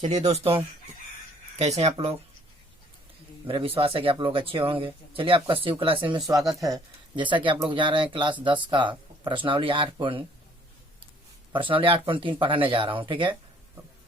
चलिए दोस्तों, कैसे हैं आप लोग। मेरा विश्वास है कि आप लोग अच्छे होंगे। चलिए, आपका शिव क्लासेस में स्वागत है। जैसा कि आप लोग जान रहे हैं, क्लास 10 का प्रश्नावली 8.3 पढ़ाने जा रहा हूं। ठीक है,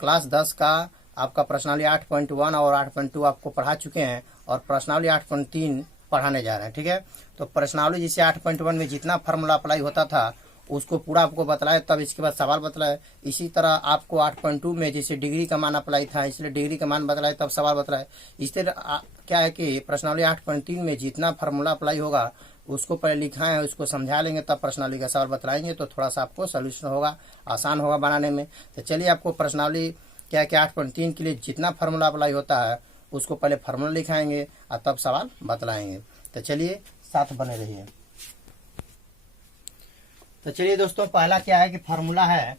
क्लास 10 का आपका प्रश्नावली 8.1 और 8.2 आपको पढ़ा चुके हैं और प्रश्नावली 8.3 पढ़ाने जा रहे हैं। ठीक है, तो प्रश्नावली जैसे 8.1 में जितना फार्मूला अप्लाई होता था उसको पूरा आपको बतलाए, तब इसके बाद सवाल बतलाए। इसी तरह आपको 8.2 में जैसे डिग्री का मान अप्लाई था, इसलिए डिग्री का मान बतलाए तब सवाल बतलाए। इस तरह क्या है कि प्रश्नावली 8.3 में जितना फार्मूला अप्लाई होगा उसको पहले लिखा है, उसको समझा लेंगे, तब प्रश्नावली का सवाल बतलाएंगे, तो थोड़ा सा आपको सोल्यूशन होगा, आसान होगा बनाने में। तो चलिए, आपको प्रश्नावली क्या है कि 8.3 के लिए जितना फार्मूला अप्लाई होता है उसको पहले फार्मूला लिखाएंगे और तब सवाल बतलाएंगे। तो चलिए, साथ बने रहिए। तो चलिए दोस्तों, पहला क्या है कि फार्मूला है,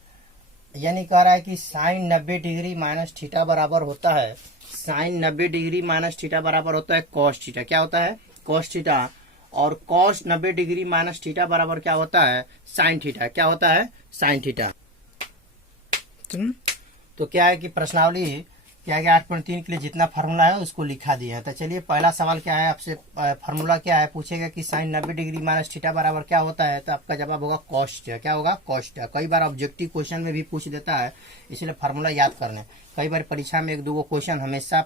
यानी कह रहा है कि साइन 90 डिग्री माइनस थीटा बराबर होता है। साइन 90 डिग्री माइनस थीटा बराबर होता है कॉस थीटा। क्या होता है? Cos theta. और कॉस 90 डिग्री माइनस थीटा बराबर क्या होता है? Sine theta. क्या होता है? Sine theta. तो क्या है कि प्रश्नावली क्या है कि 8.3 के लिए जितना फार्मूला है उसको लिखा दिया है। तो चलिए, पहला सवाल क्या है आपसे, फार्मूला क्या है पूछेगा कि साइन 90 डिग्री माइनस थीटा बराबर क्या होता है, तो आपका जवाब होगा कॉस थीटा। क्या होगा? Cos theta. कई बार ऑब्जेक्टिव क्वेश्चन में भी पूछ देता है, इसलिए फार्मूला याद करने। कई बार परीक्षा में 1-2 क्वेश्चन हमेशा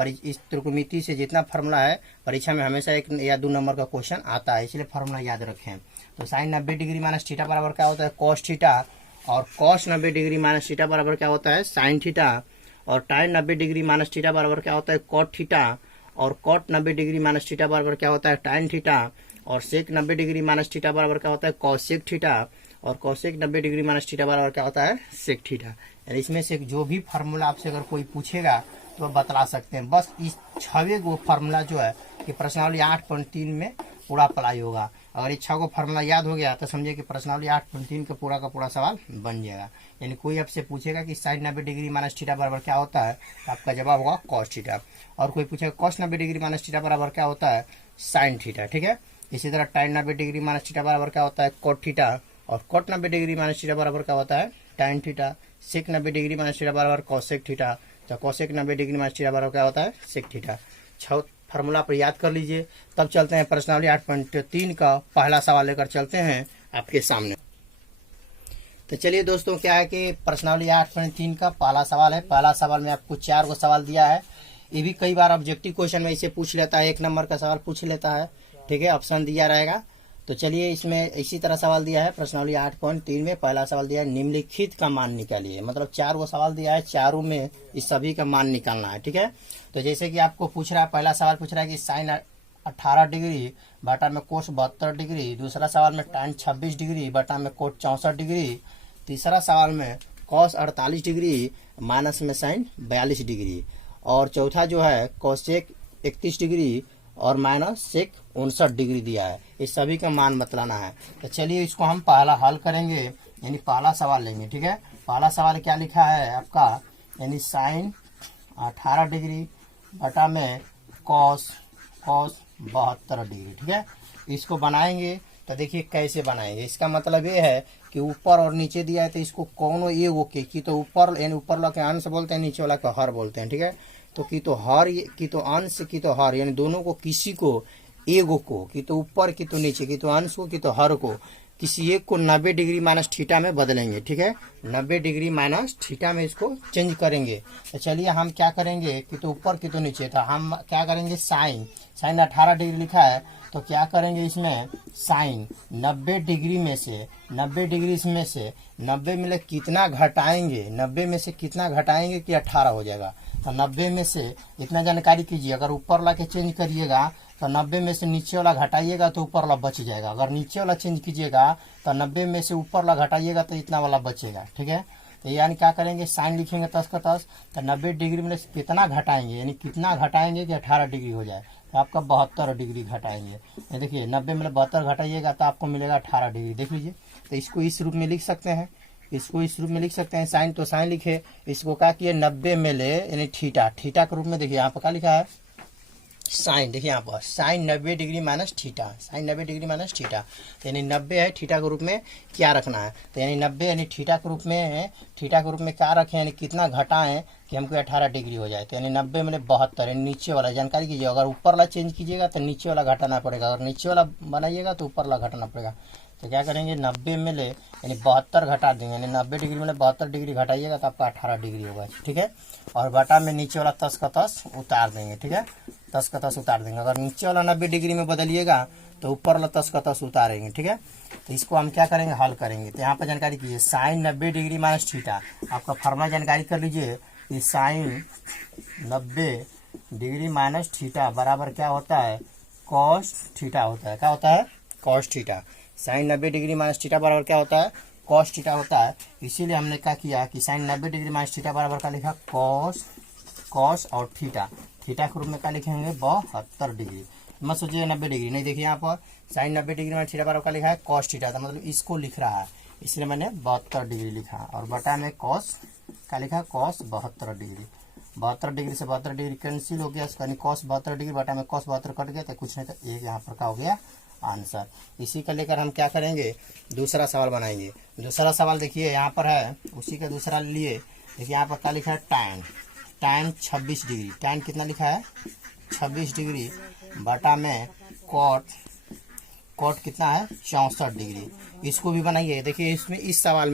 इस त्रिकोणमिति से जितना फार्मूला है परीक्षा में हमेशा 1 या 2 नंबर का क्वेश्चन आता है, इसलिए फार्मूला याद रखें। तो साइन 90 डिग्री माइनस थीटा बराबर क्या होता है? Cos theta. और कॉस 90 डिग्री माइनस थीटा बराबर क्या होता है? Sine theta. और टाइन 90 डिग्री माइनस थीटा बराबर क्या होता है? Cot theta. और कॉट 90 डिग्री माइनस थीटा बराबर क्या होता है? Tan theta. और सेक 90 डिग्री माइनस थीटा बराबर क्या होता है? Cosec theta. और कॉसेक 90 डिग्री माइनस थीटा बराबर क्या होता है? Sec theta. यानी इसमें से जो भी फार्मूला आपसे अगर कोई पूछेगा तो आप बतला सकते हैं। बस इस 6 गो फार्मूला जो है कि प्रश्नावली 8.3 में पूरा अप्लाई होगा। अगर ये 6 गो फार्मूला याद हो गया तो समझिए कि प्रश्नावली 8.3 का पूरा सवाल बन जाएगा। यानी कोई आपसे पूछेगा कि साइन 90 डिग्री माइनस थीटा बराबर क्या होता है, तो आपका जवाब होगा कॉस थीटा। और कोई पूछेगा कॉस 90 डिग्री माइनस थीटा बराबर क्या होता है? Sine theta. ठीक है, इसी तरह टाइन 90 डिग्री माइनस थीटा बराबर क्या होता है? Cot theta. और कॉट 90 डिग्री माइनस थीटा बराबर क्या होता है? Tan theta. Sec 90 degree minus theta बराबर कॉसेक थीटा। तो कॉसेक 90 डिग्री माइनस थीटा बराबर क्या होता है? Sec theta. 6 फार्मूला पर याद कर लीजिए। तब चलते हैं प्रश्नावली 8.3 का पहला सवाल लेकर चलते हैं आपके सामने। तो चलिए दोस्तों, क्या है कि प्रश्नावली 8.3 का पहला सवाल है। पहला सवाल में आपको 4 गो सवाल दिया है। ये भी कई बार ऑब्जेक्टिव क्वेश्चन में इसे पूछ लेता है, 1 नंबर का सवाल पूछ लेता है। ठीक है, ऑप्शन दिया रहेगा। तो चलिए, इसमें इसी तरह सवाल दिया है। प्रश्नावली 8.3 में पहला सवाल दिया है, निम्नलिखित का मान निकालिए। मतलब 4 गो सवाल दिया है, चारों में इस सभी का मान निकालना है। ठीक है, तो जैसे कि आपको पूछ रहा है, पहला सवाल पूछ रहा है कि साइन 18 डिग्री बटा में कोस 72 डिग्री। दूसरा सवाल में टाइन 26 डिग्री बटा में कोट 64 डिग्री। तीसरा सवाल में कॉस 48 डिग्री माइनस में साइन 42 डिग्री। और चौथा जो है कॉसेक 31 डिग्री और माइनस सेक 59 डिग्री दिया है। इस सभी का मान बतलाना है। तो चलिए, इसको हम पहला हल करेंगे, यानी पहला सवाल लेंगे। ठीक है, पहला सवाल क्या लिखा है आपका, यानी साइन 18 डिग्री बटा में कॉस 72 डिग्री। ठीक है, इसको बनाएंगे। तो देखिए कैसे बनाएंगे। इसका मतलब ये है कि ऊपर और नीचे दिया है, तो इसको कौनो ये वो की तो ऊपर, यानी ऊपर वाला के अंश बोलते हैं, नीचे वाला का हर बोलते हैं। ठीक है, तो की तो हर, की तो अंश, की तो हर, यानी दोनों को, किसी को एगो को, की तो ऊपर, की तो नीचे, की तो अंश को, की तो हर को, किसी एक को 90 डिग्री माइनस थीटा में बदलेंगे। ठीक है, 90 डिग्री माइनस थीटा में इसको चेंज करेंगे। तो चलिए, हम क्या करेंगे कि तो ऊपर, की तो नीचे, तो हम क्या करेंगे, साइन 18 डिग्री लिखा है, तो क्या करेंगे इसमें, साइन 90 डिग्री में से 90 डिग्री में से 90 में कितना घटाएंगे, 90 में से कितना घटाएंगे कि 18 हो जाएगा। तो 90 में से इतना जानकारी कीजिए। अगर ऊपर वाला के चेंज करिएगा तो 90 में से नीचे वाला घटाइएगा तो ऊपर वाला बच जाएगा। अगर नीचे वाला चेंज कीजिएगा तो 90 में से ऊपर वाला घटाइएगा तो इतना वाला बचेगा। ठीक है, तो यानी क्या करेंगे, साइन लिखेंगे 10 का 10। तो 90 डिग्री में कितना घटाएंगे, यानी कितना घटाएंगे कि 18 डिग्री हो जाए, तो आपका 72 डिग्री घटाएंगे। ये देखिए, 90 में 72 घटाइएगा तो आपको मिलेगा 18 डिग्री। देख लीजिए, तो इसको इस रूप में लिख सकते हैं, इसको इस रूप में लिख सकते हैं। साइन तो साइन लिखे, इसको क्या किए 90 में ले, यानी थीटा, थीटा के रूप में देखिए यहाँ पर क्या लिखा है, साइन, देखिए यहाँ पर sine 90 degree minus theta, sine 90 degree minus theta, तो यानी 90 है, थीटा के रूप में क्या रखना है, तो यानी 90 यानी थीटा के रूप में, थीटा के रूप में क्या रखें, यानी कितना घटाएं कि हमको 18 डिग्री हो जाए, तो यानी 90 में 72, यानी नीचे वाला जानकारी कीजिए, अगर ऊपर वाला चेंज कीजिएगा तो नीचे वाला घटाना पड़ेगा, अगर नीचे वाला बनाइएगा तो ऊपर वाला घटाना पड़ेगा। तो क्या करेंगे, 90 में ले यानी 72 घटा देंगे, यानी 90 डिग्री में 72 डिग्री घटाइएगा तो आपका 18 डिग्री होगा, ठीक है। और बटा में नीचे वाला 10 का 10 उतार देंगे, ठीक है, 10 का 10 उतार देंगे। अगर नीचे वाला 90 डिग्री में बदलिएगा तो ऊपर वाला 10 का 10 उतारेंगे, ठीक है। तो इसको हम क्या करेंगे, हल करेंगे। तो यहाँ पर जानकारी कीजिए, साइन 90 डिग्री माइनस थीटा, आपका फार्मूला जानकारी कर लीजिए कि साइन 90 डिग्री माइनस थीटा बराबर क्या होता है, कॉस थीटा होता है। क्या होता है, cos theta. Sine 90 degree minus theta बराबर क्या होता है, कॉस थीटा होता है। इसीलिए हमने क्या किया कि साइन 90 डिग्री माइनस थीटा बराबर क्या लिखा, कॉस, कॉस और थीटा, थीटा के रूप में क्या लिखेंगे, 72 डिग्री। मत सोचिए 90 डिग्री नहीं, देखिए यहाँ पर साइन 90 डिग्री माइनस थीटा बराबर क्या लिखा है, कॉस थीटा, तो मतलब इसको लिख रहा है, इसलिए मैंने 72 डिग्री लिखा, और बटा में कॉस क्या लिखा, कॉस 72 डिग्री। 72 डिग्री से 72 डिग्री कैंसिल हो गया, यानी कॉस 72 डिग्री बटा में कॉस 72 कट गया, तो कुछ नहीं तो एक यहाँ पर क्या हो गया, आंसर। इसी का लेकर हम क्या करेंगे, दूसरा सवाल बनाएंगे। दूसरा सवाल देखिए यहाँ पर है, उसी का दूसरा लिए, देखिए यहाँ पर क्या लिखा है, टैन, टैन 26 डिग्री, टैन कितना लिखा है, 26 डिग्री बटा में कॉट, कॉट कितना है, 64 डिग्री। इसको भी बनाइए। देखिए इसमें इस सवाल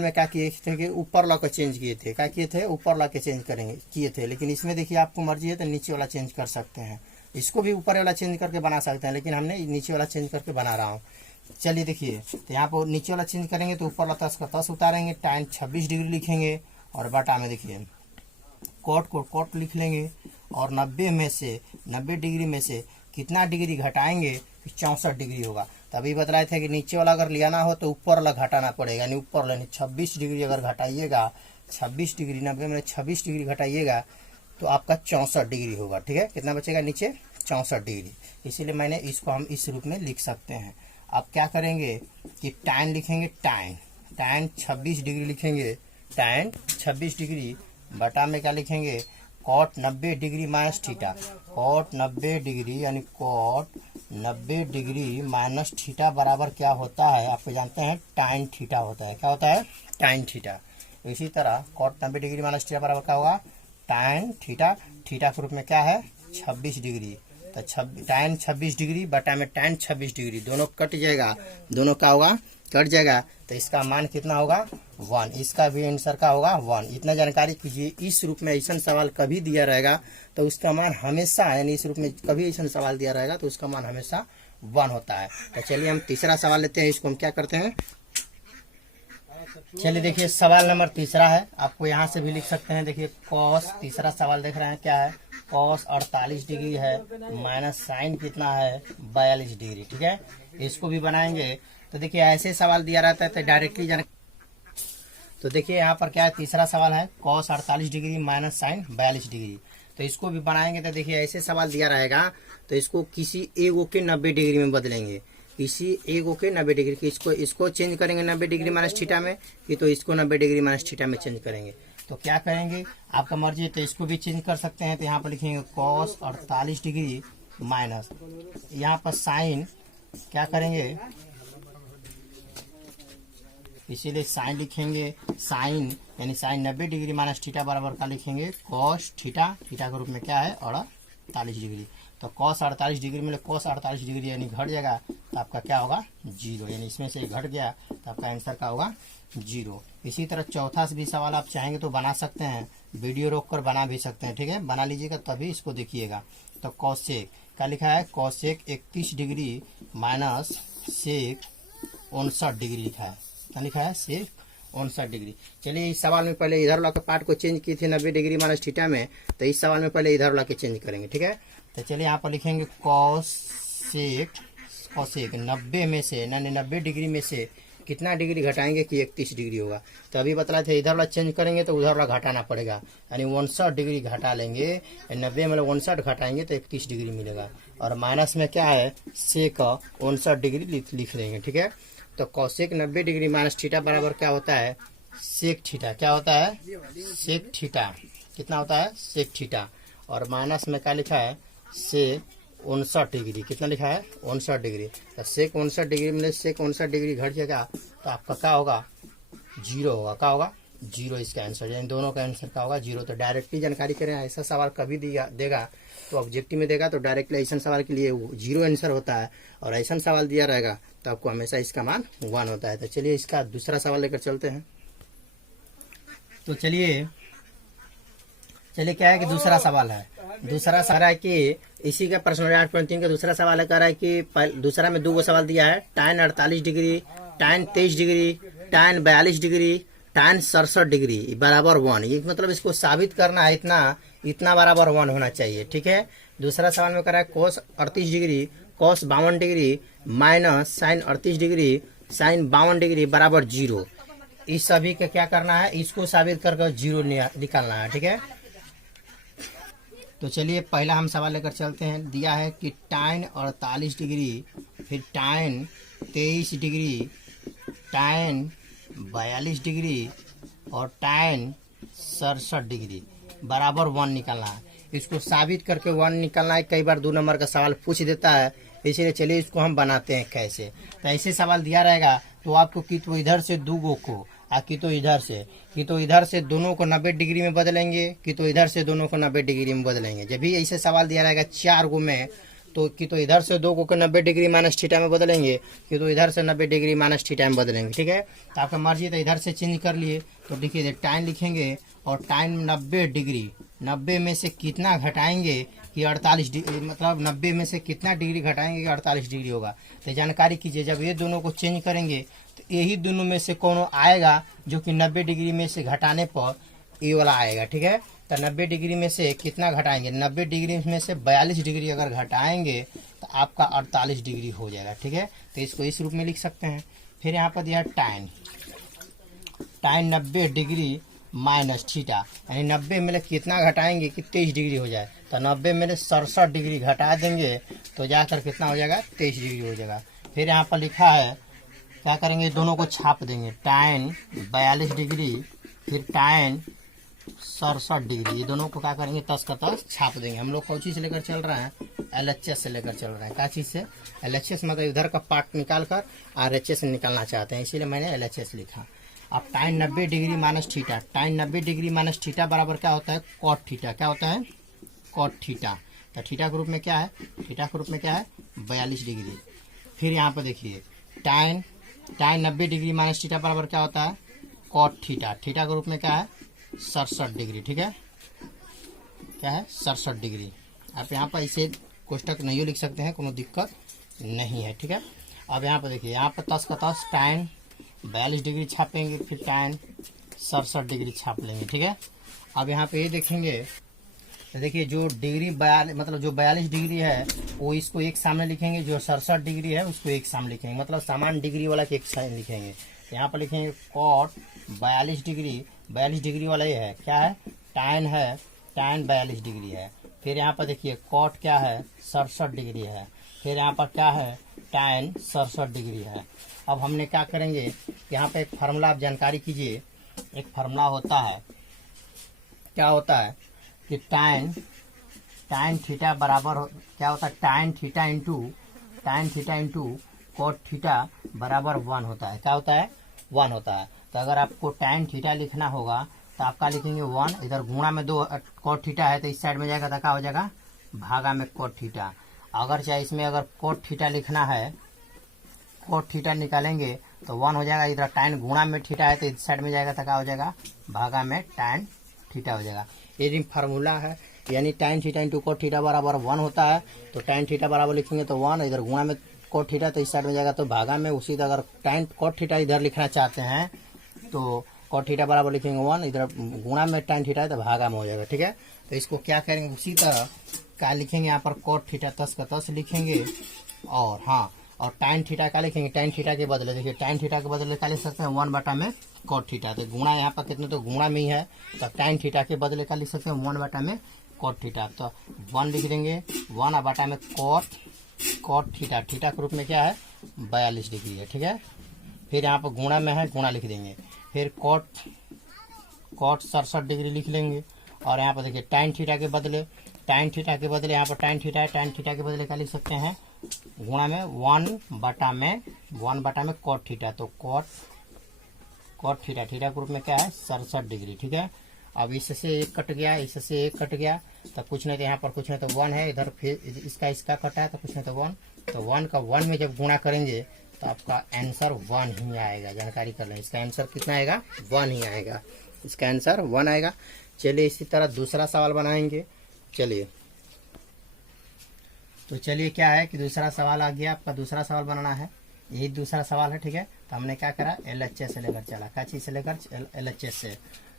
में क्या किए थे कि ऊपर ला के चेंज किए थे, क्या किए थे, ऊपर ला के चेंज करेंगे किए थे, लेकिन इसमें देखिए आपको मर्जी है तो नीचे वाला चेंज कर सकते हैं, इसको भी ऊपर वाला चेंज करके बना सकते हैं, लेकिन हमने नीचे वाला चेंज करके बना रहा हूँ। चलिए देखिए, तो यहाँ पर नीचे वाला चेंज करेंगे तो ऊपर वाला 10 का 10 उतारेंगे, टाइन 26 डिग्री लिखेंगे, और बटा में देखिए कॉट को कॉट लिख लेंगे, और 90 डिग्री में से कितना डिग्री घटाएंगे, 64 डिग्री होगा। तभी बतलाए थे कि नीचे वाला अगर लियाना हो तो ऊपर वाला घटाना पड़ेगा, यानी ऊपर वाला 26 डिग्री अगर घटाइएगा, 26 डिग्री 90 में 26 डिग्री घटाइएगा तो आपका 64 डिग्री होगा, ठीक है। कितना बचेगा नीचे, 64 डिग्री। इसीलिए मैंने इसको हम इस रूप में लिख सकते हैं। अब क्या करेंगे कि टैन लिखेंगे, टैन, टैन 26 डिग्री लिखेंगे, टैन 26 डिग्री बटा में क्या लिखेंगे, cot 90 degree minus theta, cot 90 degree यानी कॉट 90 डिग्री माइनस थीटा बराबर क्या होता है, आपको जानते हैं टाइन थीटा होता है। क्या होता है, टाइन थीटा। इसी तरह कॉट 90 डिग्री माइनस थीटा बराबर क्या होगा, टाइन थीटा, थीटा के रूप में क्या है, 26 डिग्री, तो टाइन 26 डिग्री बटा में टाइन 26 डिग्री, दोनों कट जाएगा, दोनों का होगा कट जाएगा, तो इसका मान कितना होगा, 1। इसका भी आंसर का होगा 1। इतना जानकारी कीजिए। इस रूप में ऐसा सवाल कभी दिया रहेगा तो उसका मान हमेशा, यानी इस रूप में कभी ऐसा सवाल दिया रहेगा तो उसका मान हमेशा 1 होता है। तो चलिए हम तीसरा सवाल लेते हैं, इसको हम क्या करते हैं, चलिए देखिए सवाल नंबर तीसरा है, आपको यहाँ से भी लिख सकते हैं। देखिए कॉस, तीसरा सवाल देख रहे हैं क्या है, कॉस 48 डिग्री है माइनस साइन कितना है, 42 डिग्री, ठीक है। इसको भी बनाएंगे। तो देखिए ऐसे सवाल दिया रहता है तो डायरेक्टली जान, तो देखिए यहाँ पर क्या है, तीसरा सवाल है cos 48 degree minus sine 42 degree. तो इसको भी बनाएंगे। तो देखिए ऐसे सवाल दिया रहेगा तो इसको किसी एगो के 90 डिग्री में बदलेंगे, किसी एगो के 90 डिग्री की, इसको चेंज करेंगे 90 डिग्री माइनस थीटा में, कि तो इसको 90 डिग्री माइनस थीटा में चेंज करेंगे। तो क्या करेंगे, आपका मर्जी है, तो इसको भी चेंज कर सकते हैं। तो यहाँ पर लिखेंगे कॉस 48 डिग्री माइनस, यहाँ पर साइन क्या करेंगे, इसीलिए साइन लिखेंगे, साइन यानी साइन 90 डिग्री माइनस थीटा बराबर का लिखेंगे कॉस थीटा, थीटा के रूप में क्या है 48 डिग्री। तो कॉस 48 डिग्री में कॉस 48 डिग्री यानी घट जाएगा, तो आपका क्या होगा 0, यानी इसमें से घट गया तो आपका आंसर क्या होगा 0। इसी तरह चौथा भी सवाल आप चाहेंगे तो बना सकते हैं, वीडियो रोक कर बना भी सकते हैं, ठीक है, बना लीजिएगा तभी इसको देखिएगा। तो कॉसेक क्या लिखा है, cosec 31 degree minus sec 59 degree लिखा है, क्या लिखा है, सेक 59 डिग्री। चलिए इस सवाल में पहले इधर वाला के पार्ट को चेंज किए थे 90 डिग्री माइनस थीटा में, तो इस सवाल में पहले इधर वाला के चेंज करेंगे, ठीक है। तो चलिए यहाँ पर लिखेंगे कॉसेक, कॉसेक 90 में से, 90 डिग्री में से कितना डिग्री घटाएंगे कि 31 डिग्री होगा। तो अभी बतलाए थे इधर वाला चेंज करेंगे तो उधर वाला घटाना पड़ेगा, यानी 59 डिग्री घटा लेंगे, 90 में 59 घटाएंगे तो 31 डिग्री मिलेगा, और माइनस में क्या है सेक 59 डिग्री लिख लेंगे, ठीक है। तो कॉसेक 90 डिग्री माइनस थीटा बराबर क्या होता है, सेक थीटा, क्या होता है सेक थीटा, कितना होता है सेक थीटा, और माइनस में क्या लिखा है सेक 59 डिग्री। कितना लिखा है? 59 डिग्री। तो सेक 59 डिग्री में सेक 59 डिग्री घट जाएगा तो आपका क्या होगा? 0 होगा। क्या होगा? 0 इसका आंसर, यानी दोनों का आंसर क्या होगा? 0। तो डायरेक्टली जानकारी करें, ऐसा सवाल कभी देगा तो ऑब्जेक्टिव में देगा तो डायरेक्टली ऐसा सवाल के लिए 0 आंसर होता है, और ऐसा सवाल दिया रहेगा तो आपको हमेशा इसका मान 1 होता है। तो चलिए इसका दूसरा सवाल लेकर चलते हैं। तो चलिए क्या है कि दूसरा सवाल है। दूसरा सवाल है कि इसी का प्रश्न 8.3 का दूसरा सवाल है, कह रहा है कि दूसरा में 2 सवाल दिया है, tan 48 degree, tan 23 degree, tan 42 degree, tan 67 degree बराबर 1। ये मतलब इसको साबित करना है, इतना बराबर 1 होना चाहिए। ठीक है। दूसरा सवाल में कह रहा है cos 38 degree, cos 52 degree minus sin 38 degree, sin 52 degree बराबर 0। इस सभी का क्या करना है? इसको साबित करके 0 निकालना है। ठीक है। तो चलिए पहला हम सवाल लेकर चलते हैं। दिया है कि tan 48 डिग्री, फिर tan 23 डिग्री, tan 42 डिग्री और tan 67 डिग्री बराबर 1 निकालना है। इसको साबित करके 1 निकालना है। कई बार 2 नंबर का सवाल पूछ देता है, इसीलिए चलिए इसको हम बनाते हैं कैसे। तो ऐसे सवाल दिया रहेगा तो आपको कि तो इधर से 2 को कि तो इधर से दोनों को 90 डिग्री में बदलेंगे, कि तो इधर से दोनों को 90 डिग्री में बदलेंगे। जब भी ऐसे सवाल दिया रहेगा 4 गो में तो कि तो इधर से 2 को 90 डिग्री माइनस थीटा में बदलेंगे, कि तो इधर से 90 डिग्री माइनस थीटा में बदलेंगे। ठीक है। तो आपका मर्जी, तो इधर से चेंज कर लिए तो देखिए tan लिखेंगे और tan 90 डिग्री, 90 में से कितना घटाएंगे कि 48 डिग्री, मतलब 90 में से कितना डिग्री घटाएंगे कि 48 डिग्री होगा। तो जानकारी कीजिए, जब ये दोनों को चेंज करेंगे तो यही दोनों में से कौन आएगा जो कि 90 डिग्री में से घटाने पर ये वाला आएगा। ठीक है। तो 90 डिग्री में से कितना घटाएंगे? 90 डिग्री में से 42 डिग्री अगर घटाएंगे तो आपका 48 डिग्री हो जाएगा। ठीक है। तो इसको इस रूप में लिख सकते हैं। फिर यहाँ पर दिया tan 90 डिग्री माइनस थीटा, यानी 90 में कितना घटाएंगे कि 23 डिग्री हो जाए। तो 90 में 67 डिग्री घटा देंगे तो जाकर कितना हो जाएगा? 23 डिग्री हो जाएगा। फिर यहाँ पर लिखा है, क्या करेंगे? दोनों को छाप देंगे, tan 42 डिग्री फिर tan 67 डिग्री, ये दोनों को क्या करेंगे? 10 का 10 छाप देंगे। हम लोग कौन चीज से लेकर चल रहे हैं? LHS से लेकर चल रहे हैं। क्या चीज से? LHS, मतलब इधर का पार्ट निकाल कर RHS निकालना चाहते हैं, इसीलिए मैंने LHS लिखा। अब tan 90 degree minus theta, tan 90 degree minus theta बराबर क्या होता है? cot theta. क्या होता है? cot theta. तो थीटा के रूप में क्या है? थीटा के रूप में क्या है? 42 डिग्री। फिर यहाँ पर देखिए tan 90 डिग्री माइनस थीटा बराबर क्या होता है? cot theta. थीटा के रूप में क्या है? 67 डिग्री। ठीक है। क्या है? 67 डिग्री। आप यहाँ पर इसे कोष्टक नहीं लिख सकते हैं, कोनो दिक्कत नहीं है। ठीक है। अब यहाँ पर देखिए, यहाँ पर 10 का 10 tan 42 डिग्री छापेंगे, फिर tan 67 डिग्री छाप लेंगे। ठीक है। अब यहाँ पे ये देखेंगे तो देखिए जो डिग्री 42, मतलब जो 42 डिग्री है वो इसको एक सामने लिखेंगे, जो 67 डिग्री है उसको एक सामने लिखेंगे, मतलब समान डिग्री वाला के एक सामने लिखेंगे। यहाँ पर लिखेंगे cot 42 डिग्री, 42 डिग्री वाला ये है, क्या है? tan है, tan 42 डिग्री है। फिर यहाँ पर देखिए cot क्या है? 67 डिग्री है। फिर यहाँ पर क्या है? tan 67 डिग्री है। अब हमने क्या करेंगे? यहाँ पे एक फार्मूला आप जानकारी कीजिए। एक फार्मूला होता है, क्या होता है कि tan थीटा बराबर क्या होता है? tan theta into cot theta बराबर 1 होता है। क्या होता है? 1 होता है। तो अगर आपको tan थीटा लिखना होगा तो आपका लिखेंगे 1, इधर गुणा में 2 cot थीटा है तो इस साइड में जाएगा तो क्या हो जाएगा? भागा में cot थीटा। अगर चाहे इसमें अगर cot थीटा लिखना है, cot थीटा निकालेंगे तो 1 हो जाएगा। इधर tan गुणा में थीटा है तो इस साइड में जाएगा तो क्या हो जाएगा? भागा में tan थीटा हो जाएगा। ये फार्मूला है, यानी tan theta into cot theta बराबर 1 होता है। तो tan थीटा बराबर लिखेंगे तो 1, इधर गुणा में cot थीटा तो इस साइड में जाएगा तो भागा में, उसी तरह अगर tan cot थीटा इधर लिखना चाहते हैं तो cot थीटा बराबर लिखेंगे 1, इधर गुणा में tan थीटा है तो भागा में हो जाएगा। ठीक है। तो इसको क्या करेंगे? उसी तरह क्या लिखेंगे? यहाँ पर cot थीटा 10 का 10 लिखेंगे, और हाँ, और tan थीटा क्या लिखेंगे? tan थीटा के बदले देखिए, tan थीटा के बदले क्या लिख सकते हैं? 1 बटा में cot थीटा। तो गुणा यहाँ पर कितने, तो गुणा में ही है, तो tan थीटा के बदले क्या लिख सकते हैं? 1 बटा में cot थीटा। तो 1 लिख देंगे, 1 बटा में cot थीटा। थीटा के रूप में क्या है? 42 डिग्री है। ठीक है। फिर यहाँ पर गुणा में है, गुणा लिख देंगे। फिर cot 67 डिग्री लिख लेंगे, और यहाँ पर देखिए tan थीटा के बदले tan थीटा के बदले यहाँ पर tan थीटा है, tan थीटा के बदले क्या लिख सकते हैं, गुणा में 1/में cot थीटा, तो cot थीटा, थीटा के रूप में क्या है 67 डिग्री। ठीक है, अब इससे एक कट गया, इससे एक कट गया, तो कुछ नहीं तो यहाँ पर कुछ नहीं तो 1 है, इधर फिर इसका कटा है तो कुछ नहीं तो 1, तो 1 का 1 में जब गुणा करेंगे तो आपका आंसर 1 ही आएगा। जानकारी कर लें, इसका आंसर कितना आएगा, 1 ही आएगा, इसका आंसर 1 आएगा। चलिए इसी तरह दूसरा सवाल बनाएंगे। चलिए तो चलिए क्या है कि दूसरा सवाल आ गया, आपका दूसरा सवाल बनाना है, यही दूसरा सवाल है। ठीक है, तो हमने क्या करा, LHS से लेकर चला, क्या चीज से लेकर, LHS से,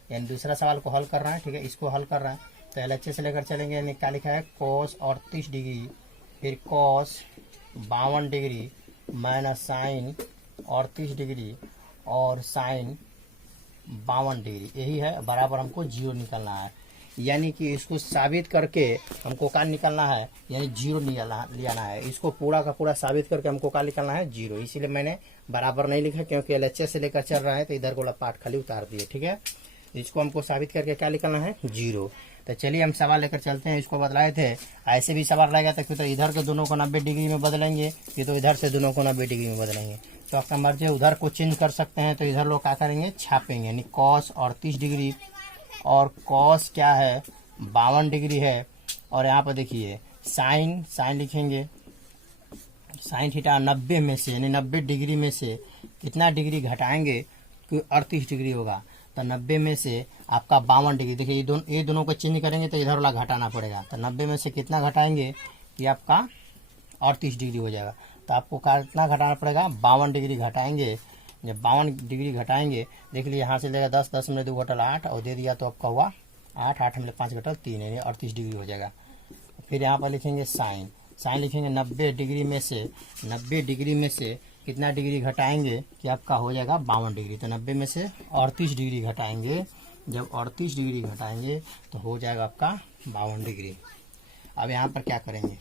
यानी दूसरा सवाल को हल कर रहा है। ठीक है, इसको हल कर रहा है तो LHS से लेकर चलेंगे, यानी क्या लिखा है cos 38 डिग्री, फिर cos 52 degree minus sine 38 degree और साइन 52 डिग्री, यही है बराबर हमको 0 निकलना है। यानी कि इसको साबित करके हमको क्या निकलना है, यानी 0 लियाना है। इसको पूरा का पूरा साबित करके हमको क्या निकलना है, 0। इसीलिए मैंने बराबर नहीं लिखा, क्योंकि LHS से लेकर चल रहा है तो इधर वाला पार्ट खाली उतार दिए। ठीक है, इसको हमको साबित करके क्या निकलना है, 0। तो चलिए हम सवाल लेकर चलते हैं। इसको बदलाए थे, ऐसे भी सवाल रहेगा तो फिर तो इधर के दोनों को 90 डिग्री में बदलेंगे, फिर तो इधर से दोनों को 90 डिग्री में बदलेंगे। तो आपका मर्जी है, उधर को चेंज कर सकते हैं, तो इधर लोग क्या करेंगे, छापेंगे, यानी cos 38 डिग्री और cos क्या है 52 डिग्री है, और यहाँ पर देखिए साइन लिखेंगे, साइन थीटा 90 में से, यानी 90 डिग्री में से कितना डिग्री घटाएंगे कि 38 डिग्री होगा, तो 90 में से आपका 52 डिग्री। देखिए ये दोनों को चेंज करेंगे तो इधर वाला घटाना पड़ेगा, तो 90 में से कितना घटाएंगे कि आपका 38 डिग्री हो जाएगा। तो आपको कितना घटाना पड़ेगा, 52 डिग्री घटाएंगे। जब 52 डिग्री घटाएंगे, देख लीजिए यहाँ से लेगा 10, 10 में 2 घटल 8 और दे दिया तो आपका हुआ 8, 8 में 5 घटल 3, यानी 38 डिग्री हो जाएगा। फिर यहाँ पर लिखेंगे साइन लिखेंगे 90 डिग्री में से कितना डिग्री घटाएंगे कि आपका हो जाएगा 52 डिग्री, तो 90 में से 38 डिग्री घटाएंगे। जब 38 डिग्री घटाएंगे तो हो जाएगा आपका 52 डिग्री। अब यहाँ पर क्या करेंगे,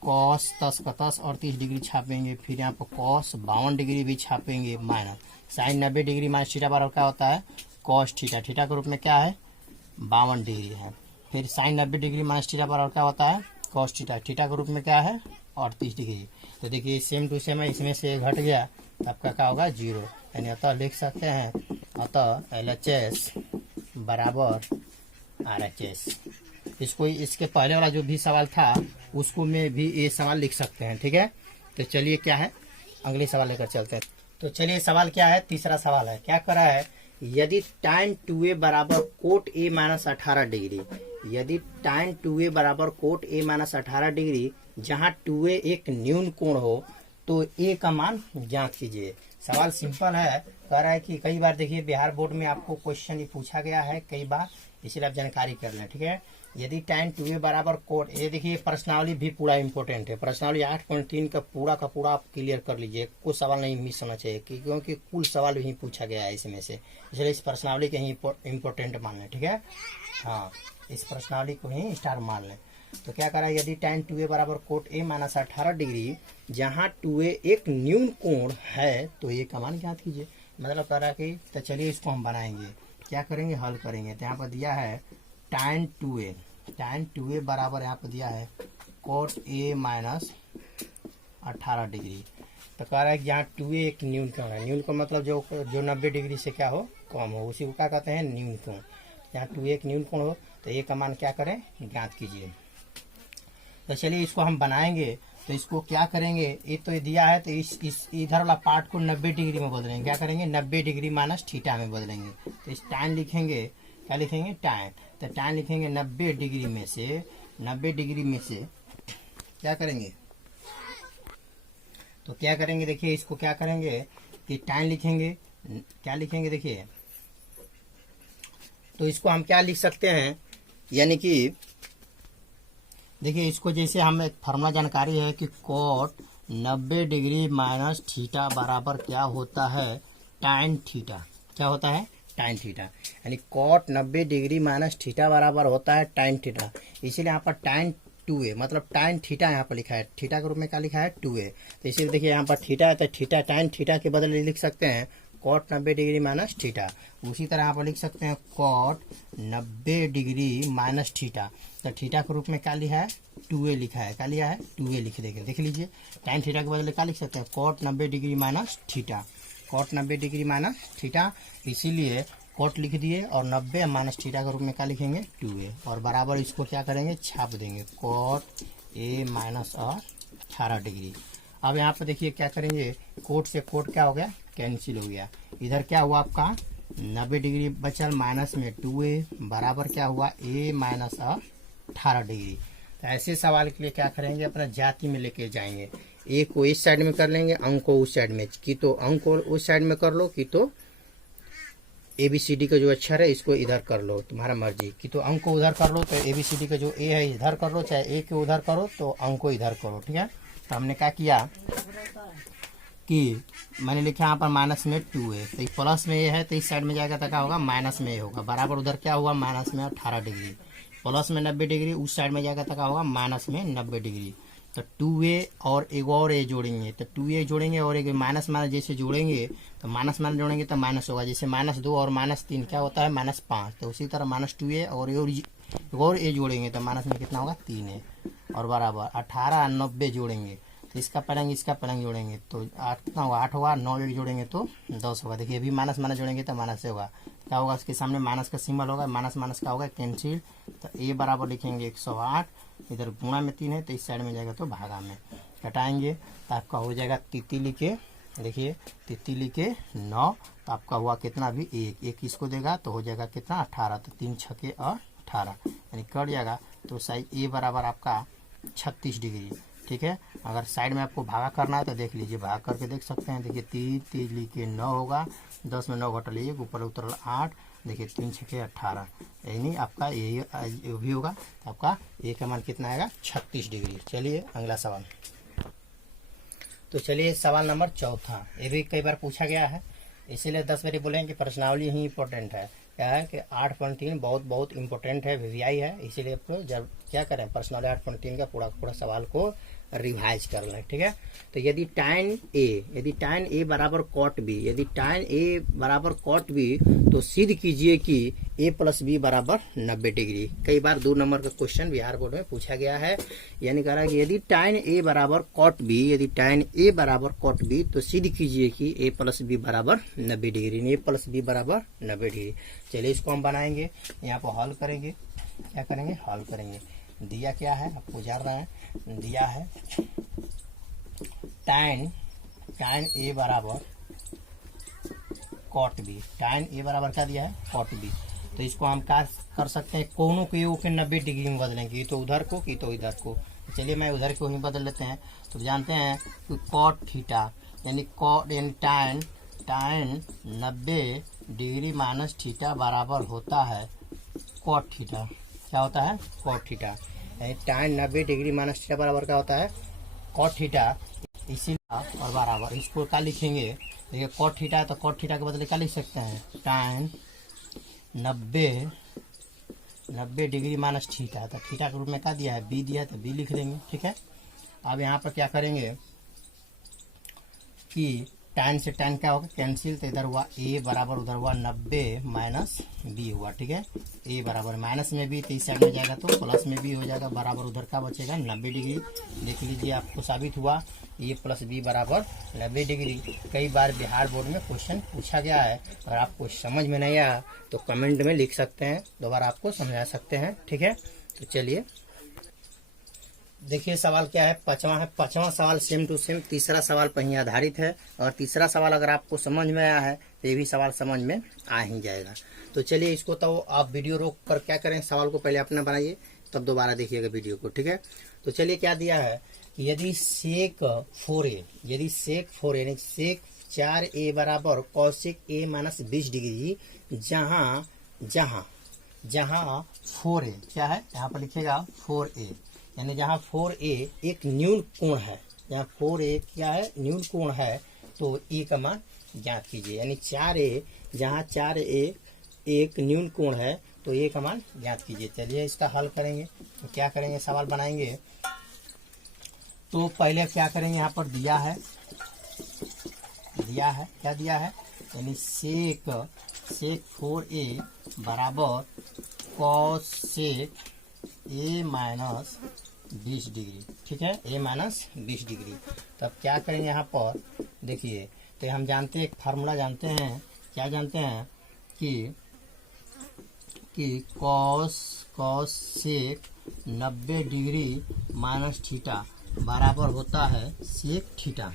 cos 10 का 10 38 डिग्री छापेंगे, फिर यहाँ पर cos 52 डिग्री भी छापेंगे, minus sine 90 degree minus theta बराबर क्या होता है, cos थीटा, थीटा के रूप में क्या है 52 डिग्री है। फिर साइन 90 डिग्री माइनस थीटा बराबर क्या होता है, cos थीटा, थीटा के रूप में क्या है 38 डिग्री। तो देखिए सेम टू सेम है, इसमें से घट गया तो आपका क्या होगा 0, यानी अतः लिख सकते हैं, अतः LHS बराबर RHS। इसको इसके पहले वाला जो भी सवाल था उसको में भी ये सवाल लिख सकते हैं। ठीक है, तो चलिए क्या है, अगले सवाल लेकर चलते हैं। तो चलिए सवाल क्या है, तीसरा सवाल है, क्या करा है, यदि tan 2a बराबर cot a माइनस 18 डिग्री, यदि tan 2a बराबर cot a माइनस 18 डिग्री, जहाँ 2a एक न्यून कोण हो तो a का मान ज्ञात कीजिए। सवाल सिंपल है, कह रहा है कि कई बार देखिए बिहार बोर्ड में आपको क्वेश्चन ये पूछा गया है कई बार, इसलिए आप जानकारी कर लें। ठीक है, यदि tan 2a बराबर cot, ये देखिए प्रश्नावली भी पूरा इंपॉर्टेंट है, प्रश्नावली 8.3 का पूरा आप क्लियर कर लीजिए, कुछ सवाल नहीं मिस होना चाहिए, क्योंकि कुल सवाल भी पूछा गया है इसमें से, इसलिए इस प्रश्नावली के ही इंपॉर्टेंट मान लें। ठीक है, हाँ इस प्रश्नावली को ही स्टार मान लें। तो क्या करा, यदि tan 2a बराबर cot a माइनस 18 डिग्री, जहाँ 2a एक न्यून कोण है तो a का मान ज्ञात कीजिए। मतलब कह रहा है कि, तो चलिए इसको हम बनाएंगे, क्या करेंगे, हल करेंगे। तो यहाँ पर दिया है tan 2a बराबर यहाँ पर दिया है cot a माइनस 18 डिग्री। तो कह रहा है कि यहाँ 2a एक न्यून कोण है, न्यून कोण मतलब जो 90 डिग्री से क्या हो कम हो, उसी को क्या कहते हैं न्यून कोण। यहाँ 2a एक न्यून कोण हो तो a का मान क्या करें, ज्ञात कीजिए। तो चलिए इसको हम बनाएंगे। तो इसको क्या करेंगे, ये तो दिया है तो इस इधर वाला पार्ट को 90 डिग्री में बदलेंगे, क्या करेंगे 90 डिग्री माइनस थीटा में बदलेंगे। तो इस tan लिखेंगे, क्या लिखेंगे tan, तो tan लिखेंगे 90 डिग्री में से क्या करेंगे, तो क्या करेंगे देखिए, इसको क्या करेंगे कि tan लिखेंगे, क्या लिखेंगे देखिए, तो इसको हम क्या लिख सकते हैं, यानी कि देखिए इसको जैसे हम एक फार्मूला जानकारी है कि cot 90 डिग्री माइनस थीटा बराबर क्या होता है tan थीटा, क्या होता है tan थीटा, यानी cot 90 डिग्री माइनस थीटा बराबर होता है tan थीटा। इसीलिए यहाँ पर tan 2a मतलब tan थीटा यहाँ पर लिखा है, थीटा के रूप में क्या लिखा है 2a। तो इसीलिए देखिए यहाँ पर थीटा है तो थीटा tan थीटा के बदले लिख सकते हैं कॉट 90 डिग्री माइनस थीटा। उसी तरह यहाँ पर लिख सकते हैं कॉट 90 डिग्री माइनस थीटा। तो थीटा के रूप में क्या लिखा है 2a लिखा है, क्या लिया है 2a लिख देंगे। देख लीजिए टाइम थीटा के बदले क्या लिख सकते हैं cot 90 degree minus theta, cot 90 degree minus theta. इसीलिए कॉट लिख दिए और 90 माइनस थीटा के रूप में क्या लिखेंगे 2a, और बराबर इसको क्या करेंगे छाप देंगे कॉट a माइनस और 18 डिग्री। अब यहाँ पर देखिए क्या करेंगे, कोट से कोट क्या हो गया कैंसिल हो गया। इधर क्या हुआ आपका 90 डिग्री बचल माइनस में 2a बराबर क्या हुआ a माइनस और 18 डिग्री। तो ऐसे सवाल के लिए क्या करेंगे अपना जाति में लेके जाएंगे, ए को इस साइड में कर लेंगे, अंक को उस साइड में, कि तो अंक को उस साइड में कर लो, कि तो ABCD का जो अक्षर है इसको इधर कर लो, तुम्हारा मर्जी। कि तो अंक को उधर कर लो तो ABCD का जो ए है इधर कर लो, चाहे ए को उधर करो तो अंक को इधर करो, ठीक है। तो हमने क्या किया कि मैंने लिखा यहाँ पर माइनस में 2a, तो प्लस में ए है तो इस साइड में जाएगा तो क्या होगा माइनस में ए होगा, बराबर उधर क्या हुआ माइनस में 18 डिग्री, प्लस में 90 डिग्री उस साइड में जाएगा तो क्या होगा माइनस में 90 डिग्री। तो 2a और एक और ए जोड़ेंगे, तो 2a जोड़ेंगे और एक माइनस माइनस जैसे जोड़ेंगे तो माइनस माइनस जोड़ेंगे तो माइनस होगा, जैसे -2 और -3 क्या होता है -5। तो उसी तरह -2a और ए जोड़ेंगे तो माइनस में कितना होगा 3a, और बराबर 18 और 90 जोड़ेंगे तो इसका पलंग इसका पलंग जोड़ेंगे तो 8 कितना होगा 8 होगा, 9 एक जोड़ेंगे तो 10 होगा। देखिए अभी माइनस माइनस जोड़ेंगे तो माइनस से होगा, क्या होगा उसके सामने माइनस का सिंबल होगा, माइनस माइनस का होगा कैंसिल। तो ए बराबर लिखेंगे 108, इधर गुणा में 3 है तो इस साइड में जाएगा तो भागा में, घटाएंगे तो आपका हो जाएगा तितीली के, देखिए तितीली के 9, तो आपका हुआ कितना भी एक इसको देगा तो हो जाएगा कितना 18, तो 3 छके और 18 यानी कट जाएगा। तो साइज ए बराबर आपका 36 डिग्री, ठीक है। अगर साइड में आपको भागा करना है तो देख लीजिए, भाग करके देख सकते हैं। देखिए 3 तितली के 9 होगा, 10 में 9 घटा लीजिए, ऊपर उतरल 8, देखिए 3 छके 18, यानी आपका यही भी होगा। तो आपका ए का मान कितना आएगा 36 डिग्री। चलिए अगला सवाल। तो चलिए सवाल नंबर 4, ये भी कई बार पूछा गया है, इसीलिए 10 बारी बोलेंगे कि प्रश्नावली ही इंपॉर्टेंट है। क्या है कि 8.3 बहुत इंपॉर्टेंट है, VVI है, इसीलिए आपको जब क्या करें प्रश्नावली 8.3 का पूरा सवाल को रिवाइज कर लें, ठीक है। तो यदि tan A बराबर cot B, यदि tan A बराबर cot B तो सिद्ध कीजिए कि A प्लस B बराबर 90 डिग्री। कई बार 2 नंबर का क्वेश्चन बिहार बोर्ड में पूछा गया है, यानी कह रहा है कि यदि tan A बराबर cot B, यदि tan A बराबर cot B तो सिद्ध कीजिए कि A प्लस B बराबर 90 डिग्री, A प्लस B बराबर 90 डिग्री। चलिए इसको हम बनाएंगे, यहाँ पर हल करेंगे, क्या करेंगे हल करेंगे। दिया क्या है आपको जान रहा है, दिया है tan A बराबर cot B, tan A बराबर क्या दिया है cot B। तो इसको हम क्या कर सकते हैं, कोनों के 90 डिग्री में बदलेंगे, तो उधर को कि तो इधर को। चलिए मैं उधर को ही बदल लेते हैं। तो जानते हैं कि cot थीटा यानी tan 90 डिग्री माइनस थीटा बराबर होता है cot थीटा। क्या होता है cot थीटा, यानी tan 90 डिग्री माइनस थीटा बराबर क्या होता है cot थीटा। इसीलिए और बराबर इसको क्या लिखेंगे, देखिए cot थीटा है तो cot थीटा के बदले क्या लिख सकते हैं tan 90 डिग्री माइनस थीटा, तो थीटा के रूप में क्या दिया है b दिया है तो b लिख देंगे, ठीक है। अब यहाँ पर क्या करेंगे कि tan से tan क्या होगा कैंसिल, तो इधर हुआ a बराबर उधर हुआ 90 माइनस b हुआ, ठीक है। a बराबर माइनस में b तो इस साइड में जाएगा तो प्लस में b हो जाएगा, बराबर उधर का बचेगा 90 डिग्री। देख लीजिए आपको साबित हुआ a प्लस b बराबर 90 डिग्री। कई बार बिहार बोर्ड में क्वेश्चन पूछा गया है, अगर आपको समझ में नहीं आया तो कमेंट में लिख सकते हैं, दोबारा आपको समझा सकते हैं, ठीक है। तो चलिए देखिए सवाल क्या है, 5वां सवाल सेम टू सेम तीसरा सवाल पर ही आधारित है, और तीसरा सवाल अगर आपको समझ में आया है तो ये भी सवाल समझ में आ ही जाएगा। तो चलिए इसको तो आप वीडियो रोक कर क्या करें, सवाल को पहले अपना बनाइए तब दोबारा देखिएगा वीडियो को, ठीक है। तो चलिए क्या दिया है कि यदि sec 4a यानी sec 4a बराबर cosec a माइनस 20 डिग्री, जहाँ 4a क्या है, यहाँ पर लिखेगा 4a, यानी जहाँ 4a एक न्यून कोण है, जहाँ 4a क्या है न्यून कोण है, तो e का मान ज्ञात कीजिए। यानी 4a जहाँ 4a एक न्यून कोण है तो a का मान ज्ञात कीजिए। चलिए इसका हल करेंगे, तो क्या करेंगे सवाल बनाएंगे। तो पहले क्या करेंगे, यहाँ पर दिया है क्या दिया है यानी सेक सेक 4a बराबर cosec a minus 20 degree. ठीक है, a माइनस 20 डिग्री। तब क्या करेंगे यहाँ पर देखिए, तो हम जानते हैं एक फार्मूला जानते हैं, क्या जानते हैं कि cosec 90 degree minus theta बराबर होता है सेक थीटा।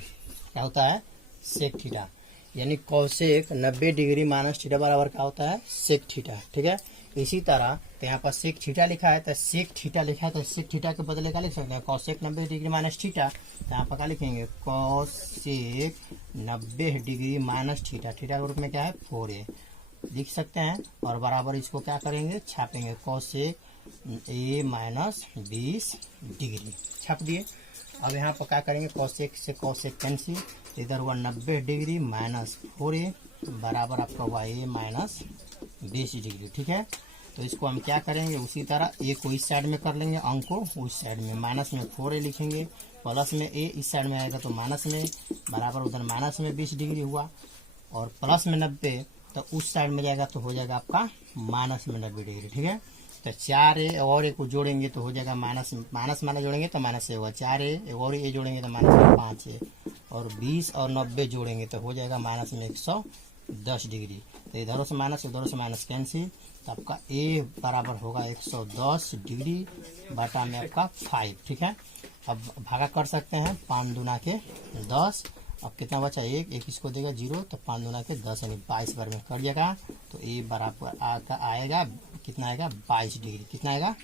क्या होता है? Sec theta. यानी कॉसेक 90 डिग्री माइनस थीटा बराबर क्या होता है? Sec theta. ठीक है, इसी तरह तो यहाँ पर सेक थीटा लिखा है तो सेक थीटा लिखा है तो सेक थीटा के बदले क्या लिख सकते हैं? Cosec 90 degree minus theta. तो यहाँ पर क्या लिखेंगे? Cosec 90 degree minus theta. Theta के रूप में क्या है? 4a लिख सकते हैं। और बराबर इसको क्या करेंगे? छापेंगे, कॉसेक a माइनस 20 डिग्री छाप दिए। अब यहाँ पर क्या करेंगे? कॉसेक से कॉसेक कैंसिल, इधर हुआ 90 डिग्री माइनस 4a बराबर आपका हुआ a माइनस 20 डिग्री। ठीक है, तो इसको हम क्या करेंगे? उसी तरह a को इस साइड में कर लेंगे, अंक को उस साइड में, माइनस में 4a लिखेंगे, प्लस में a इस साइड में आएगा तो माइनस में, बराबर उधर माइनस में 20 डिग्री हुआ, और प्लस में 90 तो उस साइड में जाएगा तो हो जाएगा आपका माइनस में 90 डिग्री। ठीक है, तो 4a और a को जोड़ेंगे तो हो जाएगा माइनस माइनस जोड़ेंगे तो माइनस से होगा 4a और a जोड़ेंगे तो माइनस में 5a, और 20 और 90 जोड़ेंगे तो हो जाएगा माइनस में 110 डिग्री। तो इधरों से माइनस कैंसिल, तो आपका a बराबर होगा 110 डिग्री बटा में आपका 5। ठीक है, अब भागा कर सकते हैं, 5 दूना के 10, अब कितना बचा? एक इसको देगा 0, तो 5 दूना के 10 यानी 22 बार में कर जाएगा, तो a बराबर आएगा कितना आएगा? 22 डिग्री। कितना आएगा?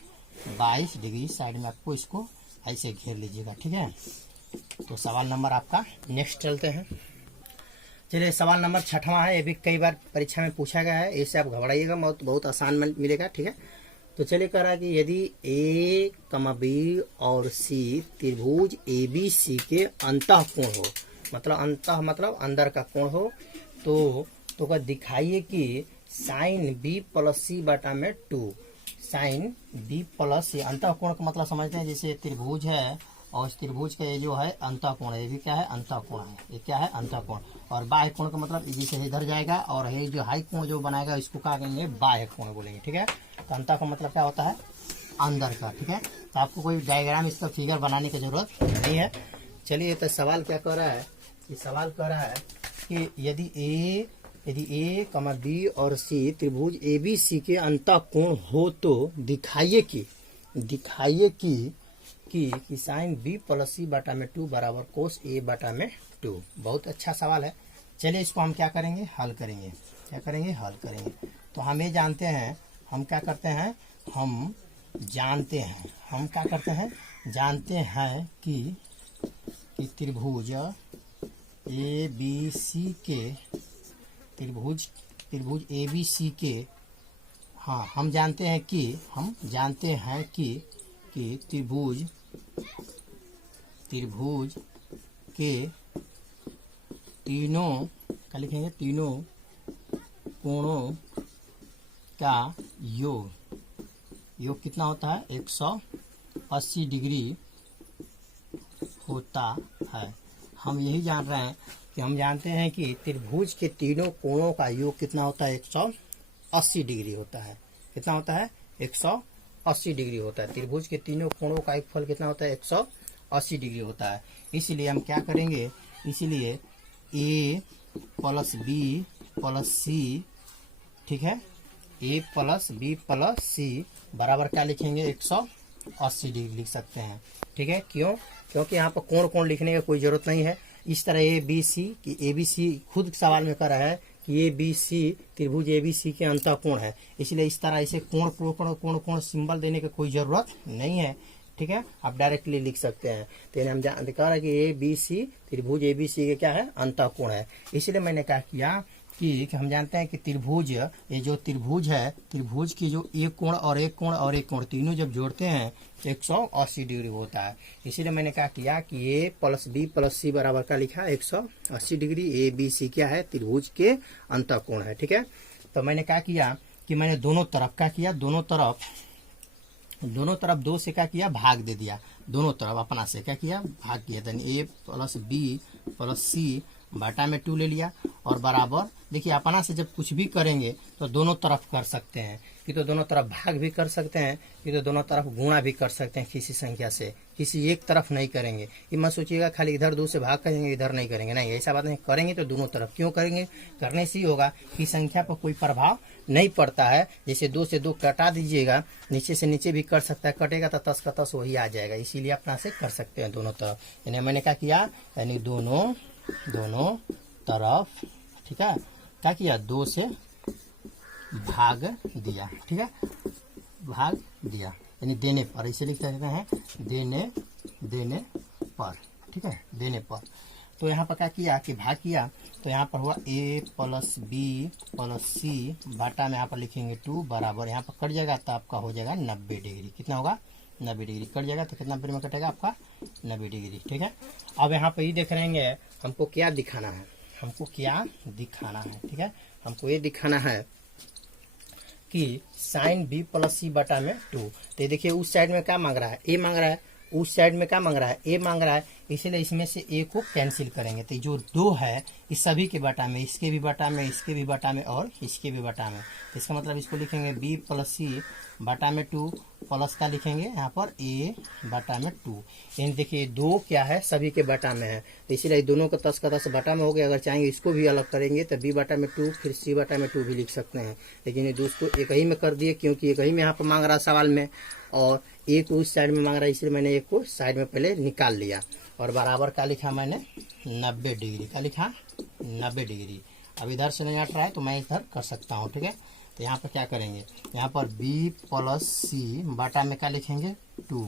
22 डिग्री। साइड में आपको इसको ऐसे घेर लीजिएगा। ठीक है, तो सवाल नंबर आपका नेक्स्ट चलते हैं। चलिए, सवाल नंबर 6वां है, ये भी कई बार परीक्षा में पूछा गया है, इससे आप घबराइएगा, बहुत आसान मिलेगा। ठीक है, तो चलिए कह रहा है कि यदि a, b और c त्रिभुज ABC के अंतः कोण हो, मतलब अंतः मतलब अंदर का कोण हो, तो क्या दिखाइए कि साइन b प्लस c बटा में 2, साइन b प्लस c। अंतः कोण का मतलब समझते हैं, जैसे त्रिभुज है और इस त्रिभुज का ये जो है अंतः कोण है, ये भी क्या है? अंतः कोण है। ये क्या है? अंतः कोण। और बाह्य कोण का मतलब जैसे इधर जाएगा, और ये जो हाई कोण जो बनाएगा इसको क्या कहेंगे? बाह्य कोण बोलेंगे। ठीक है, तो अंतः कोण मतलब क्या होता है? अंदर का। ठीक है, तो आपको कोई डायग्राम इसका फिगर बनाने की जरूरत नहीं है। चलिए, तो सवाल क्या कह रहा है? ये सवाल कह रहा है कि यदि a, b और c त्रिभुज ABC के अंतः कोण हो तो दिखाइए कि साइन b प्लस c बटा में 2 बराबर कोस a बटा में 2। बहुत अच्छा सवाल है। चलिए, इसको हम क्या करेंगे? हल करेंगे। क्या करेंगे? हल करेंगे। तो हम ये जानते हैं, हम क्या करते हैं? हम क्या करते हैं? जानते हैं कि त्रिभुज ABC के त्रिभुज ABC के, हाँ, हम जानते हैं कि त्रिभुज के तीनों, क्या लिखेंगे? तीनों कोणों का योग कितना होता है? 180 डिग्री होता है। हम यही जान रहे हैं कि हम जानते हैं कि त्रिभुज के तीनों कोणों का योग कितना होता है? 180 डिग्री होता है। कितना होता है? 180 डिग्री होता है। त्रिभुज के तीनों कोणों का फल कितना होता है? 180 डिग्री होता है। इसलिए हम क्या करेंगे? इसलिए a plus b plus c, ठीक है, a plus b plus c बराबर क्या लिखेंगे? 180 डिग्री लिख सकते हैं। ठीक है, क्यों? क्योंकि यहाँ पर कोण लिखने की कोई जरूरत नहीं है। इस तरह ए बी सी की ABC खुद सवाल में कर रहा है कि ABC त्रिभुज ABC के अंतः कोण है, इसलिए इस तरह इसे कोण सिंबल देने की कोई जरूरत नहीं है। ठीक है, आप डायरेक्टली लिख सकते हैं। तो हम कह रहे हैं कि ABC त्रिभुज ABC के क्या है? अंतः कोण है। इसलिए मैंने क्या किया कि हम जानते हैं कि त्रिभुज, ये जो त्रिभुज है, त्रिभुज की जो एक कोण और एक कोण और एक कोण तीनों जब जोड़ते हैं तो 180 डिग्री होता है। इसीलिए मैंने क्या किया कि a plus b plus c बराबर का लिखा 180 डिग्री। ABC क्या है? त्रिभुज के अंतः कोण है। ठीक है, तो मैंने क्या किया कि मैंने दोनों तरफ क्या किया? दोनों तरफ 2 से क्या किया? भाग दे दिया। दोनों तरफ अपना से क्या किया? भाग किया। यानी a plus b plus c बटा में 2 ले लिया और बराबर। देखिए अपना से जब कुछ भी करेंगे तो दोनों तरफ कर सकते हैं, कि तो दोनों तरफ भाग भी कर सकते हैं, कि तो दोनों तरफ गुणा भी कर सकते हैं किसी संख्या से, किसी एक तरफ नहीं करेंगे। ये मत सोचिएगा खाली इधर 2 से भाग करेंगे इधर नहीं करेंगे, नहीं ऐसा बात नहीं, करेंगे तो दोनों तरफ। क्यों करेंगे? करने से ही होगा कि संख्या पर कोई प्रभाव नहीं पड़ता है। जैसे 2 से 2 कटा दीजिएगा, नीचे से नीचे भी कर सकता है, कटेगा तो 10 का 10 वही आ जाएगा, इसीलिए अपना से कर सकते हैं दोनों तरफ। यानी मैंने क्या किया, यानी दोनों तरफ, ठीक है, क्या किया, 2 से भाग दिया, ठीक है, भाग दिया यानी देने पर, इसे लिख सकते हैं देने पर, ठीक है, देने पर। तो यहाँ पर क्या किया कि भाग किया, तो यहाँ पर हुआ a प्लस बी प्लस सी बटा में यहाँ पर लिखेंगे 2 बराबर, यहाँ पर कट जाएगा तो आपका हो जाएगा 90 डिग्री। कितना होगा? 90 डिग्री। कट जाएगा तो कितना डिग्री में कटेगा आपका? 90 डिग्री, ठीक है। अब यहाँ पर ये देख रहेंगे हमको क्या दिखाना है, ठीक है, हमको ये दिखाना है कि साइन बी प्लस सी बटा में 2। तो ये देखिए उस साइड में क्या मांग रहा है, ए मांग रहा है, उस साइड में क्या मांग रहा है, ए मांग रहा है, इसलिए इसमें से ए को कैंसिल करेंगे। तो जो 2 है इस सभी के बटा में, इसके भी बटा में, इसके भी बटा में और इसके भी बटा में। तो इसका मतलब इसको लिखेंगे बी प्लस सी बटा में 2 प्लस का लिखेंगे यहाँ पर ए बटा में 2। यानी देखिए 2 क्या है, सभी के बटा में है, तो इसीलिए दोनों का 10 का 10 बटा में हो गया। अगर चाहेंगे इसको भी अलग करेंगे तो बी बटा में 2 फिर सी बटा में 2 भी लिख सकते हैं, लेकिन ये 2 को एक ही में कर दिए क्योंकि एक ही में यहाँ पर मांग रहा सवाल में, और एक उस साइड में मांग रहा है, इसलिए मैंने एक को साइड में पहले निकाल लिया। और बराबर का लिखा मैंने 90 डिग्री का लिखा 90 डिग्री। अब इधर से नहीं हट रहा है तो मैं इधर कर सकता हूँ, ठीक है। तो यहाँ पर क्या करेंगे, यहाँ पर b प्लस सी बटा में क्या लिखेंगे 2,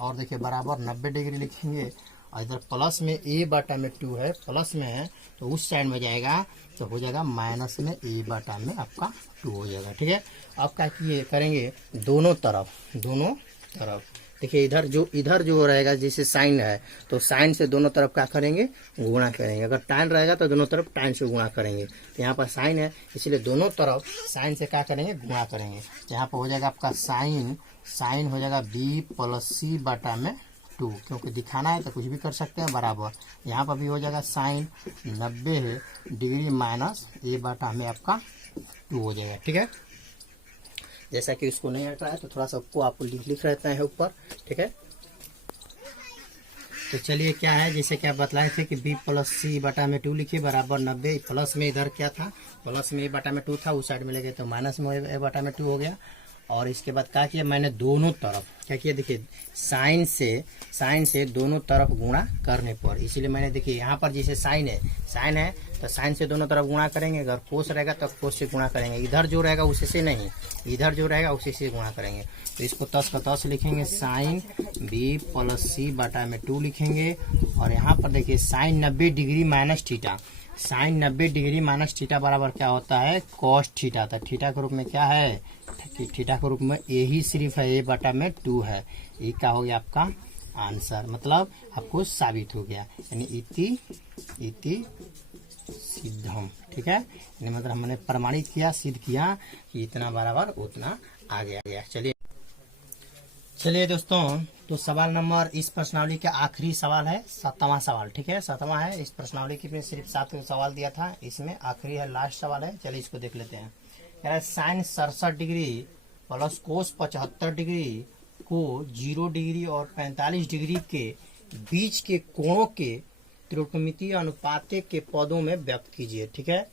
और देखिए बराबर 90 डिग्री लिखेंगे, और इधर प्लस में a बटा में 2 है, प्लस में है तो उस साइड में जाएगा तो हो जाएगा माइनस में a बटा में आपका 2 हो जाएगा, ठीक है। अब क्या किए करेंगे, दोनों तरफ देखिए इधर जो रहेगा जैसे साइन है तो साइन से दोनों तरफ क्या करेंगे, गुणा करेंगे। अगर टाइन रहेगा तो दोनों तरफ टाइन से गुणा करेंगे। तो यहाँ पर साइन है इसलिए दोनों तरफ साइन से क्या करेंगे, गुणा करेंगे। तो यहाँ पर हो जाएगा आपका साइन हो जाएगा बी प्लस सी बटा में 2, क्योंकि दिखाना है तो कुछ भी कर सकते हैं बराबर। यहाँ पर भी हो जाएगा साइन 90 डिग्री माइनस ए बटा में आपका 2 हो जाएगा, ठीक है। जैसा कि इसको नहीं हट रहा है तो थोड़ा सा आपको लिख रहता है ऊपर, ठीक है। तो चलिए क्या है, जैसे कि आप बतलाए थे कि b प्लस सी बटा में 2 लिखिए बराबर 90। प्लस में इधर क्या था, प्लस में a बटा में 2 था, उस साइड में ले गए तो माइनस में a बटा में 2 हो गया। और इसके बाद क्या किया मैंने, दोनों तरफ क्या किया, देखिए साइन से दोनों तरफ गुणा करने पर, इसीलिए मैंने देखिए यहाँ पर जैसे साइन है तो साइन से दोनों तरफ गुणा करेंगे। अगर कोस रहेगा तो कोस से गुणा करेंगे, इधर जो रहेगा उसी से नहीं, इधर जो रहेगा उसी से गुणा करेंगे। तो इसको 10 का 10 लिखेंगे, साइन बी प्लस सी बटा में 2 लिखेंगे। और यहाँ पर देखिए sine 90 degree minus theta, sine 90 degree minus theta बराबर क्या होता है, कॉस थीटा। था थीटा के रूप में क्या है, थीटा के रूप में ए ही सिर्फ है, ए बटा में 2 है। ये क्या हो गया आपका आंसर, मतलब आपको साबित हो गया, यानी इति सिद्धम, ठीक है। यानी मतलब हमने प्रमाणित किया, सिद्ध किया कि इतना बराबर उतना आ गया। चलिए दोस्तों, तो सवाल नंबर, इस प्रश्नावली का आखिरी सवाल है, 7वां सवाल, ठीक है, 7वां है। इस प्रश्नावली की में सिर्फ 7 सवाल दिया था, इसमें आखिरी है, लास्ट सवाल है। चलिए इसको देख लेते हैं। कह रहा है sine 67 degree plus cos 75 degree को 0 डिग्री और 45 डिग्री के बीच के कोणों के त्रिकोणमितीय अनुपात के पदों में व्यक्त कीजिए, ठीक है।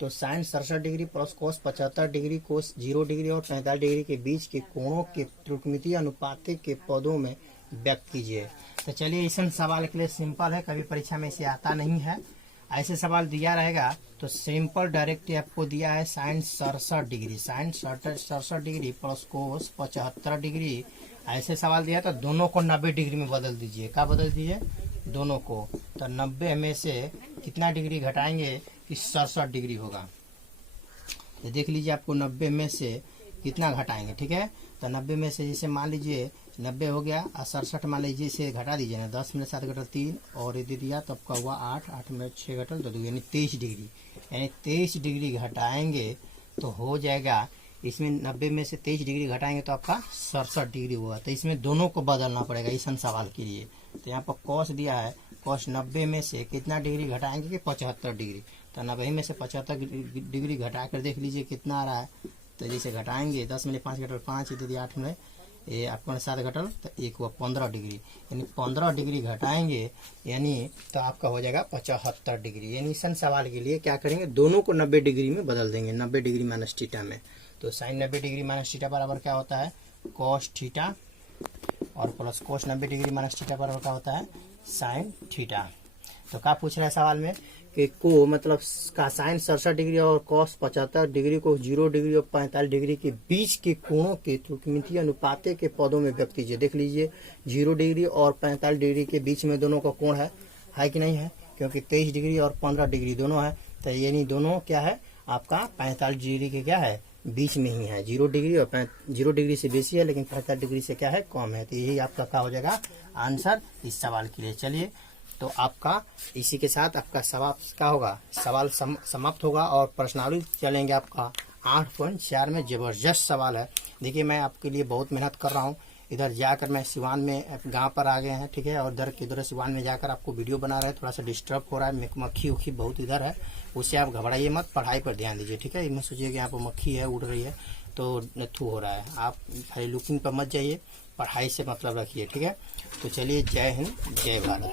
तो sine 67 degree plus cos 75 degree cos 0 degree और 45 डिग्री के बीच के कोणों के त्रिकोणमितीय अनुपात के पदों में व्यक्त कीजिए। तो चलिए इस सवाल के लिए सिंपल है, कभी परीक्षा में इसे आता नहीं है। ऐसे सवाल दिया रहेगा तो सिंपल डायरेक्ट आपको दिया है sine 67 degree, sine 67 degree plus cos 75 degree, ऐसे सवाल दिया तो दोनों को 90 डिग्री में बदल दीजिए। क्या बदल दीजिए, दोनों को। तो 90 में से कितना डिग्री घटाएंगे कि 67 डिग्री होगा। तो देख लीजिए आपको 90 में से कितना घटाएंगे, ठीक है। तो 90 में से जैसे मान लीजिए 90 हो गया और 67 मान लीजिए इसे घटा दीजिए ना, 10 में 7 घटल 3 और ये दे दिया तब का हुआ 8, 8 में 6 घटल 2, यानी 23 डिग्री, यानी 23 डिग्री घटाएंगे तो हो जाएगा इसमें 90 में से 23 डिग्री घटाएंगे तो आपका 67 डिग्री होगा। तो इसमें दोनों को बदलना पड़ेगा इस सवाल के लिए। तो यहाँ पर कॉस दिया है, कॉस 90 में से कितना डिग्री घटाएंगे कि 75 डिग्री। तो 90 में से 75 डिग्री घटा कर देख लीजिए कितना आ रहा है। तो जैसे घटाएंगे 10 में 5 घटल 5, यदि 8 में ये आपको 7 घटल तो 1 हुआ 15 डिग्री, यानी 15 डिग्री घटाएंगे यानी तो आपका हो जाएगा 75 डिग्री। यानी सन सवाल के लिए क्या करेंगे, दोनों को 90 डिग्री में बदल देंगे, 90 डिग्री माइनस थीटा में। तो साइन 90 डिग्री माइनस थीटा बराबर क्या होता है, कॉस थीटा, और plus cos 90 degree minus theta बराबर क्या होता है, साइन थीटा। तो क्या पूछ रहा है सवाल में कि को मतलब का साइन 67 डिग्री और कॉस 75 डिग्री को 0 डिग्री और 45 डिग्री के बीच के कोणों के त्रिकोणमितीय अनुपाते के पदों में व्यक्त कीजिए। देख लीजिए 0 डिग्री और 45 डिग्री के बीच में दोनों का कोण है कि नहीं है, क्योंकि 23 डिग्री और 15 डिग्री दोनों है। तो यानी दोनों क्या है आपका 45 डिग्री के क्या है बीच में ही है। 0 डिग्री और 0 डिग्री से बेसी है लेकिन 45 डिग्री से क्या है कम है। तो यही आपका क्या हो जाएगा आंसर इस सवाल के लिए। चलिए तो आपका इसी के साथ आपका सवाल क्या होगा, सवाल समाप्त होगा और प्रश्नावली चलेंगे आपका 8.4 में। जबरदस्त सवाल है। देखिए मैं आपके लिए बहुत मेहनत कर रहा हूँ, इधर जाकर मैं सिवान में गांव पर आ गए हैं, ठीक है, और उधर सिवान में जाकर आपको वीडियो बना रहे हैं। थोड़ा सा डिस्टर्ब हो रहा है, मक्खी उखी बहुत इधर है, उससे आप घबराइए मत, पढ़ाई पर ध्यान दीजिए, ठीक है। मैं सोचिए कि यहाँ पर मक्खी है उड़ रही है तो नथू हो रहा है, आप खाली लुकिंग पर मत जाइए, पढ़ाई से मतलब रखिए, ठीक है। तो चलिए जय हिंद जय भारत।